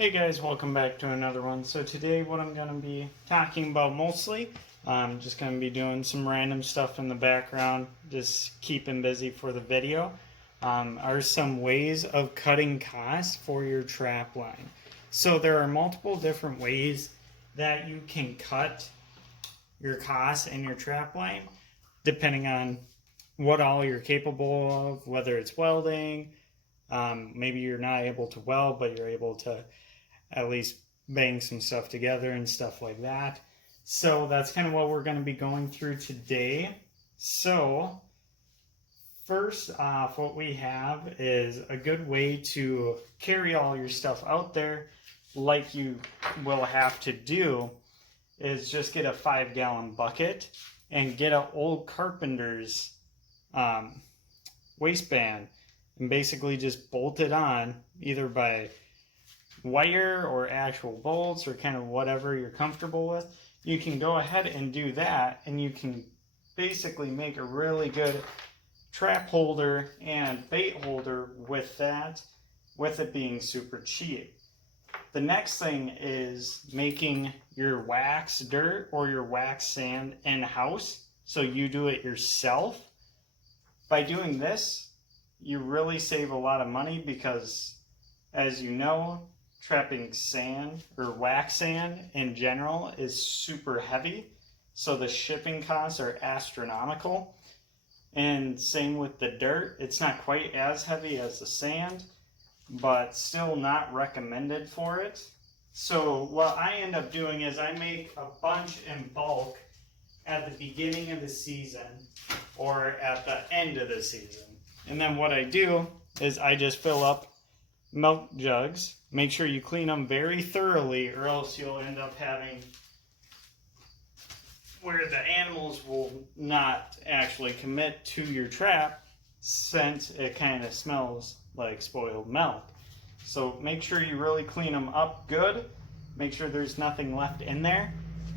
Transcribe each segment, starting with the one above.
Hey guys, welcome back to another one. So today what I'm going to be talking about mostly, I'm just going to be doing some random stuff in the background, just keeping busy for the video, are some ways of cutting costs for your trap line. So there are multiple different ways that you can cut your costs in your trap line, depending on what all you're capable of, whether it's welding, maybe you're not able to weld, but you're able to at least bang some stuff together and stuff like that. So that's kind of what we're going to be going through today. So first off, what we have is a good way to carry all your stuff out there, like you will have to do, is just get a 5-gallon bucket and get an old carpenter's waistband and basically just bolt it on either by wire or actual bolts or kind of whatever you're comfortable with. You can go ahead and do that, and you can basically make a really good trap holder and bait holder with that, with it being super cheap. The next thing is making your wax dirt or your wax sand in-house, so you do it yourself. By doing this, you really save a lot of money because, as you know, trapping sand or wax sand in general is super heavy, so the shipping costs are astronomical. And same with the dirt, it's not quite as heavy as the sand, but still not recommended for it. So what I end up doing is I make a bunch in bulk at the beginning of the season or at the end of the season. And then what I do is I just fill up milk jugs. Make sure you clean them very thoroughly, or else you'll end up having where the animals will not actually commit to your trap, since it kind of smells like spoiled milk. So make sure you really clean them up good. Make sure there's nothing left in there,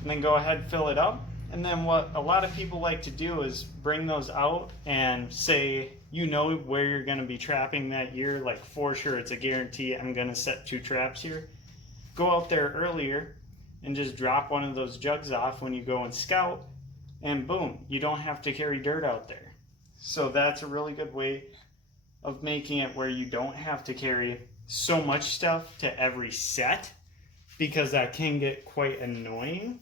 and then go ahead and fill it up. And then what a lot of people like to do is bring those out and say, you know where you're going to be trapping that year, like for sure it's a guarantee I'm going to set 2 traps here. Go out there earlier and just drop one of those jugs off when you go and scout, and boom, you don't have to carry dirt out there. So that's a really good way of making it where you don't have to carry so much stuff to every set, because that can get quite annoying.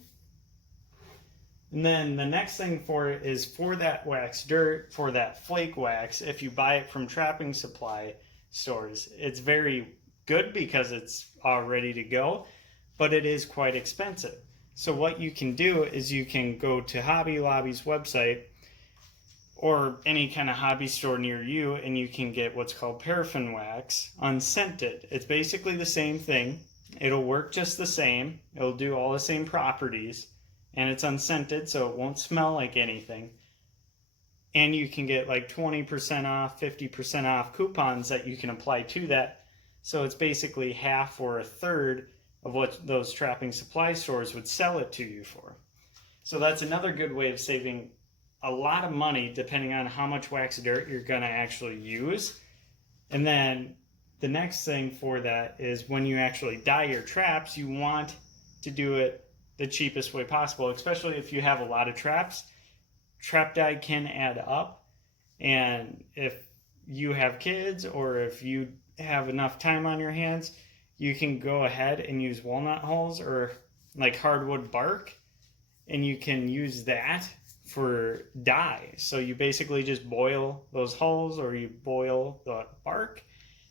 And then the next thing for it is for that wax dirt, for that flake wax, if you buy it from trapping supply stores, it's very good because it's all ready to go, but it is quite expensive. So what you can do is you can go to Hobby Lobby's website or any kind of hobby store near you, and you can get what's called paraffin wax unscented. It's basically the same thing. It'll work just the same. It'll do all the same properties. And it's unscented, so it won't smell like anything. And you can get like 20% off, 50% off coupons that you can apply to that. So it's basically half or a third of what those trapping supply stores would sell it to you for. So that's another good way of saving a lot of money, depending on how much wax dirt you're going to actually use. And then the next thing for that is when you actually dye your traps, you want to do it the cheapest way possible, especially if you have a lot of traps. Trap dye can add up, and if you have kids or if you have enough time on your hands, you can go ahead and use walnut hulls or like hardwood bark, and you can use that for dye. So you basically just boil those hulls or you boil the bark,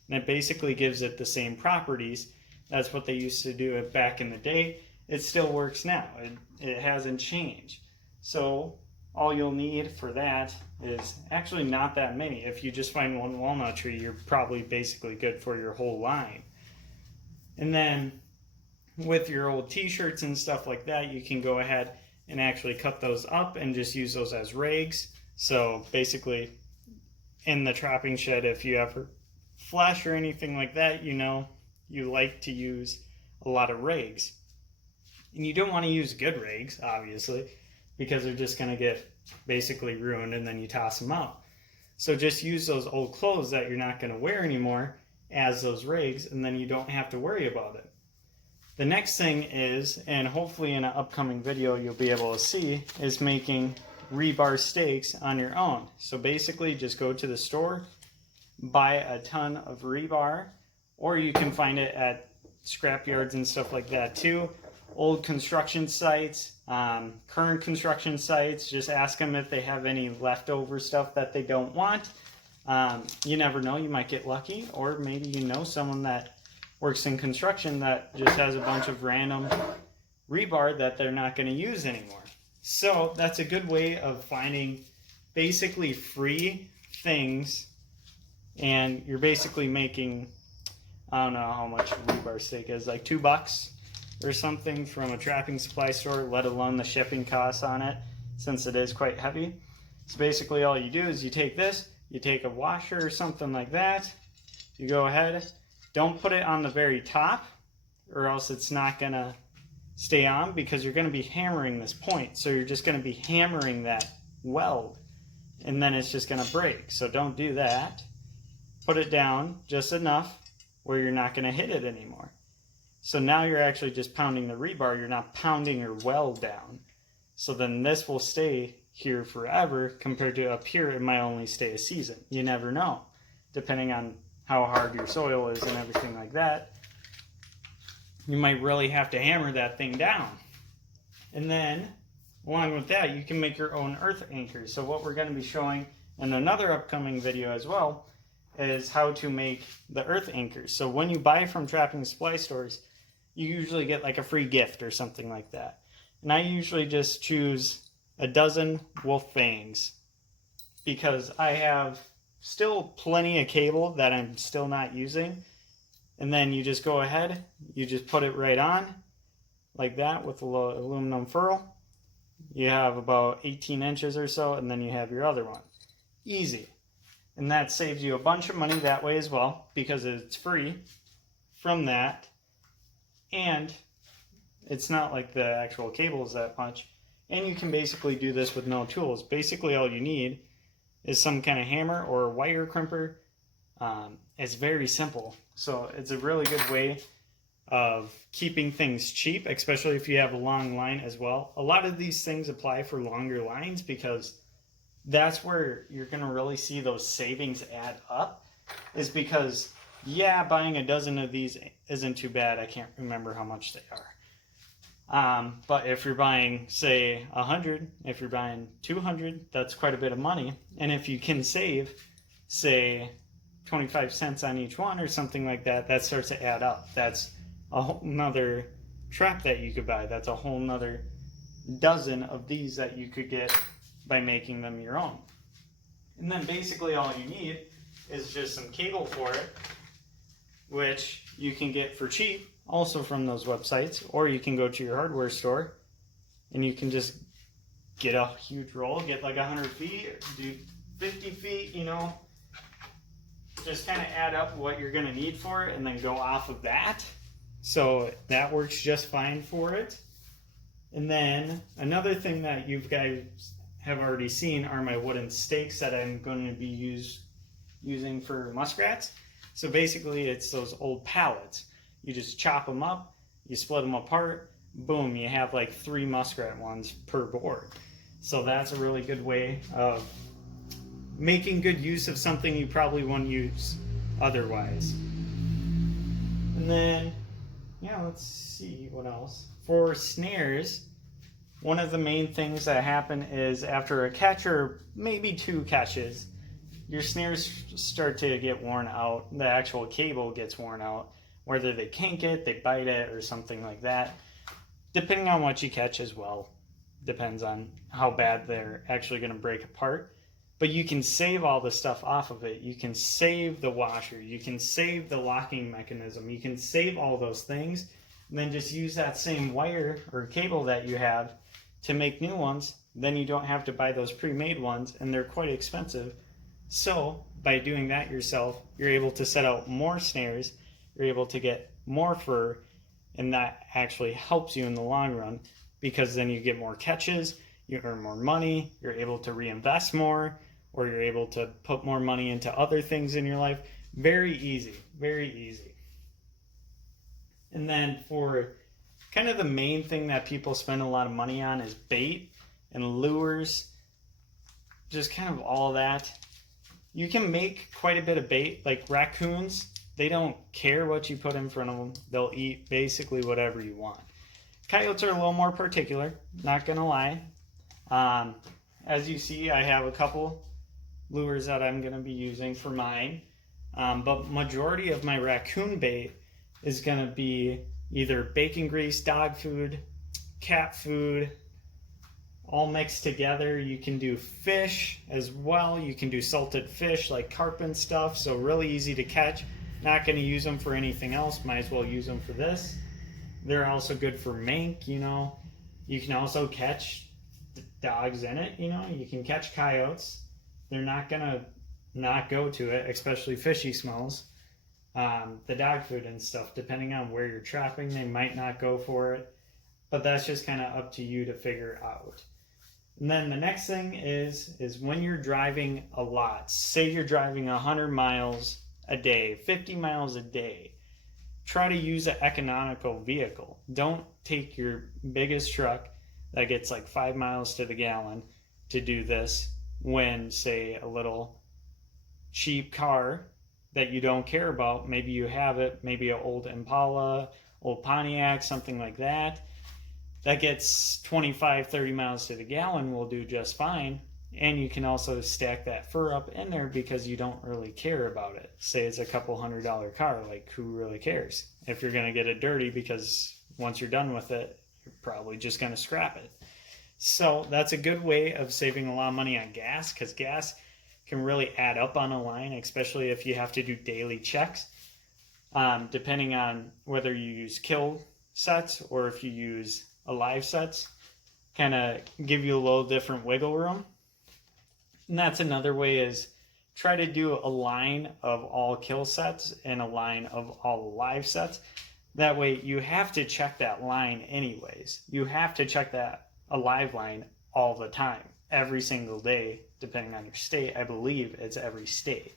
and it basically gives it the same properties. That's what they used to do it back in the day. It still works now. It hasn't changed. So all you'll need for that is actually not that many. If you just find one walnut tree, you're probably basically good for your whole line. And then with your old t-shirts and stuff like that, you can go ahead and actually cut those up and just use those as rags. So basically in the trapping shed, if you ever flash or anything like that, you know you like to use a lot of rags. And you don't want to use good rags, obviously, because they're just going to get basically ruined and then you toss them out. So just use those old clothes that you're not going to wear anymore as those rigs, and then you don't have to worry about it. The next thing is, and hopefully in an upcoming video you'll be able to see, is making rebar stakes on your own. So basically just go to the store, buy a ton of rebar, or you can find it at scrap yards and stuff like that too. Old construction sites, current construction sites, just ask them if they have any leftover stuff that they don't want. You never know, you might get lucky, or maybe you know someone that works in construction that just has a bunch of random rebar that they're not going to use anymore. So that's a good way of finding basically free things, and you're basically making, I don't know how much a rebar stake is, like $2 or something from a trapping supply store, let alone the shipping costs on it, since it is quite heavy. So basically all you do is you take this, you take a washer or something like that, you go ahead, don't put it on the very top or else it's not gonna stay on, because you're gonna be hammering this point. So you're just gonna be hammering that weld and then it's just gonna break. So don't do that. Put it down just enough where you're not gonna hit it anymore. So now you're actually just pounding the rebar, you're not pounding your weld down. So then this will stay here forever, compared to up here it might only stay a season. You never know, depending on how hard your soil is and everything like that. You might really have to hammer that thing down. And then along with that, you can make your own earth anchors. So what we're going to be showing in another upcoming video as well is how to make the earth anchors. So when you buy from trapping supply stores, you usually get like a free gift or something like that. And I usually just choose a dozen wolf fangs, because I have still plenty of cable that I'm still not using. And then you just go ahead, you just put it right on like that with a little aluminum ferrule. You have about 18 inches or so, and then you have your other one. Easy. And that saves you a bunch of money that way as well, because it's free from that. And it's not like the actual cable is that much. And you can basically do this with no tools. Basically all you need is some kind of hammer or a wire crimper. It's very simple. So it's a really good way of keeping things cheap, especially if you have a long line as well. A lot of these things apply for longer lines, because that's where you're going to really see those savings add up, is because, yeah, buying a dozen of these isn't too bad. I can't remember how much they are. But if you're buying, say, 100, if you're buying 200, that's quite a bit of money. And if you can save, say, 25 cents on each one or something like that, that starts to add up. That's a whole nother trap that you could buy. That's a whole nother dozen of these that you could get by making them your own. And then basically all you need is just some cable for it, which you can get for cheap also from those websites, or you can go to your hardware store and you can just get a huge roll, get like 100 feet, or do 50 feet, you know, just kind of add up what you're going to need for it and then go off of that. So that works just fine for it. And then another thing that you guys have already seen are my wooden stakes that I'm going to be using for muskrats. So basically it's those old pallets. You just chop them up, you split them apart, boom, you have like 3 muskrat ones per board. So that's a really good way of making good use of something you probably wouldn't use otherwise. And then, yeah, let's see what else. For snares, one of the main things that happen is after a catch or maybe 2 catches, your snares start to get worn out. The actual cable gets worn out. Whether they kink it, they bite it, or something like that. Depending on what you catch as well. Depends on how bad they're actually going to break apart. But you can save all the stuff off of it. You can save the washer. You can save the locking mechanism. You can save all those things. And then just use that same wire or cable that you have to make new ones. Then you don't have to buy those pre-made ones, and they're quite expensive. So by doing that yourself, you're able to set out more snares. You're able to get more fur, and that actually helps you in the long run, because then you get more catches, you earn more money, you're able to reinvest more, or you're able to put more money into other things in your life. Very easy, very easy. And then for kind of the main thing that people spend a lot of money on is bait and lures, just kind of all of that. You can make quite a bit of bait. Like raccoons, they don't care what you put in front of them. They'll eat basically whatever you want. Coyotes are a little more particular, not gonna lie. As you see, I have a couple lures that I'm gonna be using for mine. But majority of my raccoon bait is gonna be either bacon grease, dog food, cat food, all mixed together. You can do fish as well. You can do salted fish like carp and stuff. So really easy to catch. Not going to use them for anything else. Might as well use them for this. They're also good for mink, you know. You can also catch dogs in it, you know. You can catch coyotes. They're not going to not go to it, especially fishy smells. The dog food and stuff, depending on where you're trapping, they might not go for it. But that's just kind of up to you to figure out. And then the next thing is when you're driving a lot, say you're driving 100 miles a day, 50 miles a day, try to use an economical vehicle. Don't take your biggest truck that gets like 5 miles to the gallon to do this when, say, a little cheap car that you don't care about, maybe you have it, maybe an old Impala, old Pontiac, something like that, that gets 25, 30 miles to the gallon will do just fine. And you can also stack that fur up in there because you don't really care about it. Say it's a couple $100 car, like who really cares? If you're going to get it dirty, because once you're done with it, you're probably just going to scrap it. So that's a good way of saving a lot of money on gas, because gas can really add up on a line, especially if you have to do daily checks. Depending on whether you use kill sets or if you use alive sets, kind of give you a little different wiggle room. And that's another way, is try to do a line of all kill sets and a line of all alive sets. That way you have to check that line anyways. You have to check that alive line all the time, every single day, depending on your state. I believe it's every state.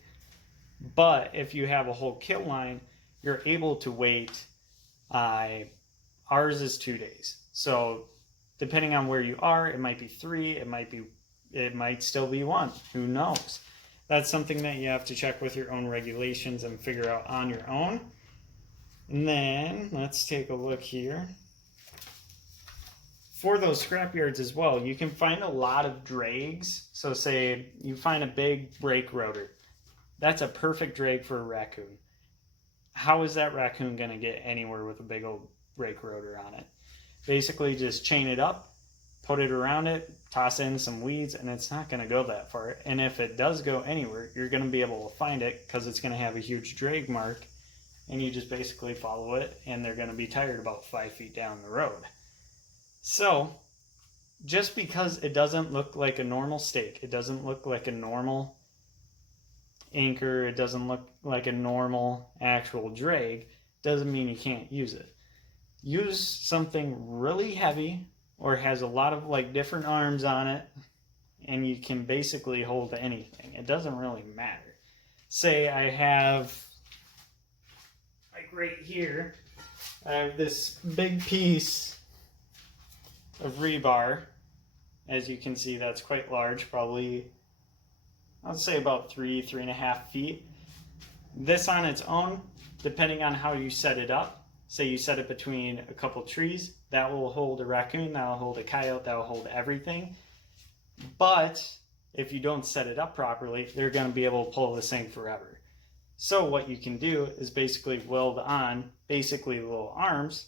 But if you have a whole kill line, you're able to wait. Ours is 2 days. So depending on where you are, it might be 3, it might still be 1. Who knows? That's something that you have to check with your own regulations and figure out on your own. And then let's take a look here. For those scrapyards as well, you can find a lot of drags. So say you find a big brake rotor. That's a perfect drag for a raccoon. How is that raccoon going to get anywhere with a big old brake rotor on it? Basically just chain it up, put it around it, toss in some weeds, and it's not going to go that far. And if it does go anywhere, you're going to be able to find it because it's going to have a huge drag mark, and you just basically follow it, and they're going to be tired about 5 feet down the road. So just because it doesn't look like a normal stake, it doesn't look like a normal anchor, it doesn't look like a normal actual drag, doesn't mean you can't use it. Use something really heavy or has a lot of like different arms on it, and you can basically hold anything. It doesn't really matter. Say I have, like right here, I have this big piece of rebar. As you can see, that's quite large, probably I'd say about 3.5 feet. This on its own, depending on how you set it up, say you set it between a couple trees, that will hold a raccoon, that will hold a coyote, that will hold everything. But if you don't set it up properly, they're going to be able to pull this thing forever. So what you can do is basically weld on basically little arms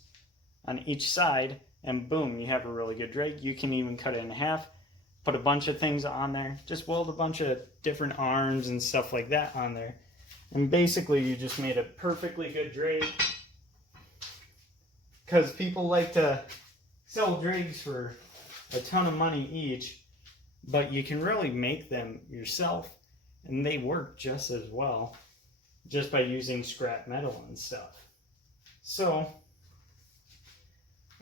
on each side, and boom, you have a really good drag. You can even cut it in half, put a bunch of things on there, just weld a bunch of different arms and stuff like that on there. And basically you just made a perfectly good drag. Because people like to sell drags for a ton of money each, but you can really make them yourself, and they work just as well, just by using scrap metal and stuff. So,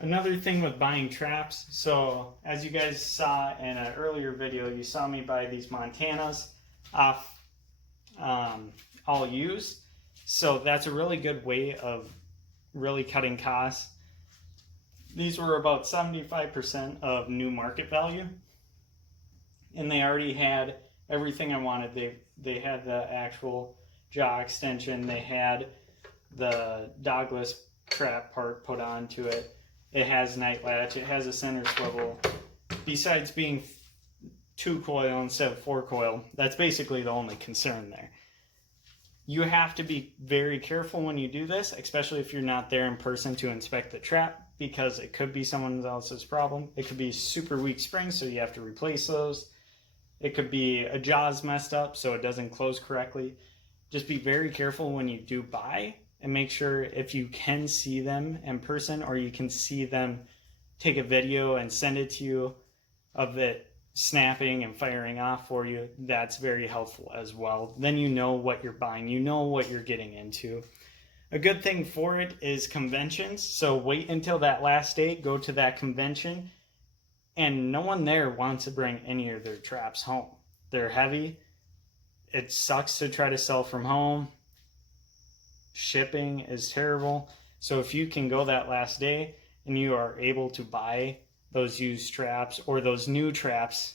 another thing with buying traps, so as you guys saw in an earlier video, you saw me buy these Montanas off all used. So that's a really good way of really cutting costs. These were about 75% of new market value, and they already had everything I wanted. They had the actual jaw extension, they had the dogless trap part put onto it. It has night latch, it has a center swivel. Besides being 2-coil instead of 4-coil, that's basically the only concern there. You have to be very careful when you do this, especially if you're not there in person to inspect the trap, because it could be someone else's problem. It could be super weak springs, so you have to replace those. It could be a jaw's messed up, so it doesn't close correctly. Just be very careful when you do buy, and make sure if you can see them in person, or you can see them take a video and send it to you of it snapping and firing off for you, that's very helpful as well. Then you know what you're buying, you know what you're getting into. A good thing for it is conventions, so wait until that last day, go to that convention, and no one there wants to bring any of their traps home. They're heavy, it sucks to try to sell from home, shipping is terrible, so if you can go that last day and you are able to buy those used traps or those new traps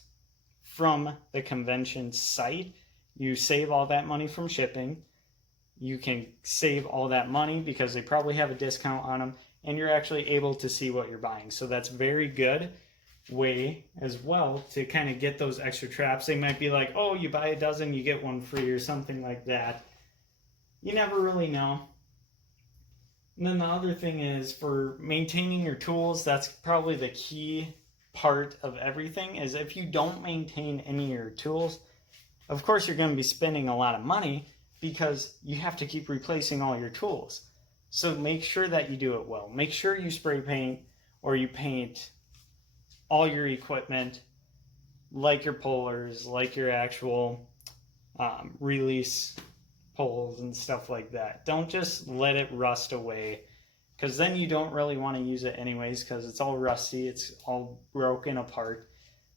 from the convention site, you save all that money from shipping. You can save all that money because they probably have a discount on them, and you're actually able to see what you're buying. So that's very good way as well to kind of get those extra traps. They might be like, oh, you buy a dozen, you get one free or something like that. You never really know. And then the other thing is for maintaining your tools, that's probably the key part of everything, is if you don't maintain any of your tools, of course you're going to be spending a lot of money because you have to keep replacing all your tools. So make sure that you do it well. Make sure you spray paint or you paint all your equipment, like your pullers, like your actual release poles and stuff like that. Don't just let it rust away, because then you don't really want to use it anyways, because it's all rusty, it's all broken apart.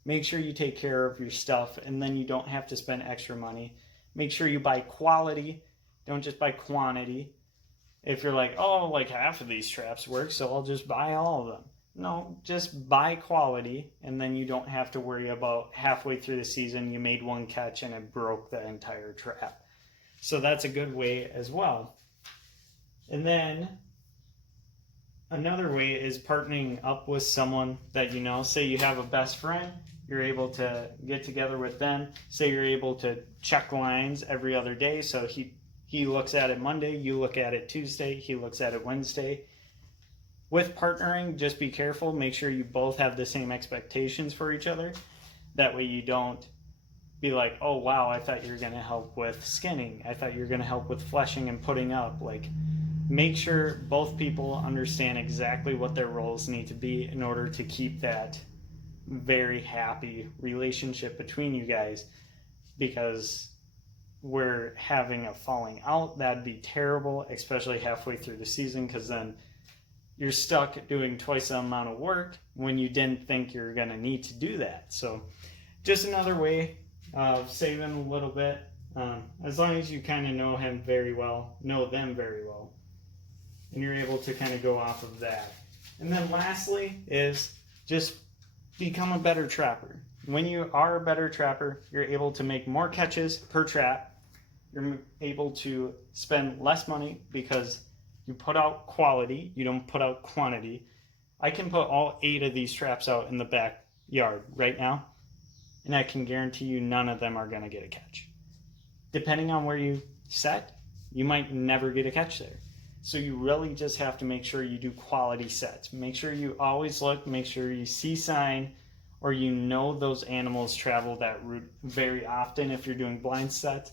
Make sure you take care of your stuff, and then you don't have to spend extra money. Make sure you buy quality, don't just buy quantity. If you're like, oh, like half of these traps work, so I'll just buy all of them. No, just buy quality, and then you don't have to worry about halfway through the season you made one catch and it broke the entire trap. So that's a good way as well. And then another way is partnering up with someone that you know. Say you have a best friend, you're able to get together with them. Say you're able to check lines every other day. So he looks at it Monday, you look at it Tuesday, he looks at it Wednesday. With partnering, just be careful. Make sure you both have the same expectations for each other. That way you don't be like, oh wow, I thought you were going to help with skinning. I thought you were going to help with fleshing and putting up. Like, make sure both people understand exactly what their roles need to be in order to keep that very happy relationship between you guys. Because we're having a falling out, that'd be terrible, especially halfway through the season, because then you're stuck doing twice the amount of work when you didn't think you're going to need to do that. So just another way of saving a little bit, as long as you kind of know them very well, and you're able to kind of go off of that. And then lastly is just become a better trapper. When you are a better trapper, you're able to make more catches per trap. You're able to spend less money because you put out quality, you don't put out quantity. I can put all 8 of these traps out in the backyard right now, and I can guarantee you none of them are going to get a catch. Depending on where you set, you might never get a catch there. So you really just have to make sure you do quality sets. Make sure you always look, make sure you see sign, or you know those animals travel that route very often if you're doing blind sets.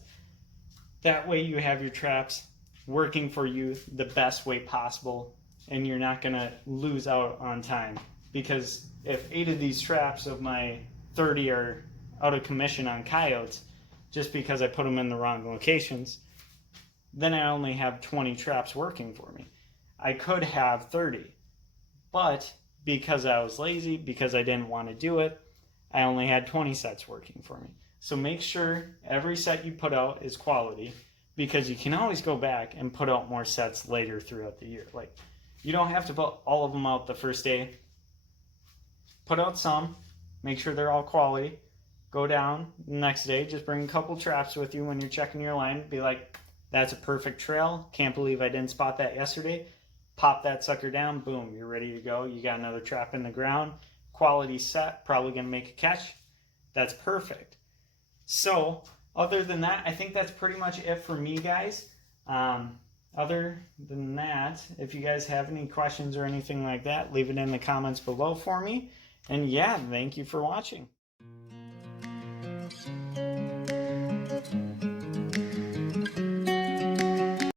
That way you have your traps working for you the best way possible, and you're not going to lose out on time. Because if 8 of these traps of my 30 are out of commission on coyotes just because I put them in the wrong locations, then I only have 20 traps working for me. I could have 30, but because I was lazy, because I didn't want to do it, I only had 20 sets working for me. So make sure every set you put out is quality, because you can always go back and put out more sets later throughout the year. Like, You don't have to put all of them out the first day. Put out some, make sure they're all quality. Go down the next day, just bring a couple traps with you when you're checking your line. Be like, that's a perfect trail. Can't believe I didn't spot that yesterday. Pop that sucker down, boom, you're ready to go. You got another trap in the ground. Quality set, probably gonna make a catch. That's perfect. So, other than that, I think that's pretty much it for me, guys. Other than that, if you guys have any questions or anything like that, leave it in the comments below for me. And yeah, thank you for watching.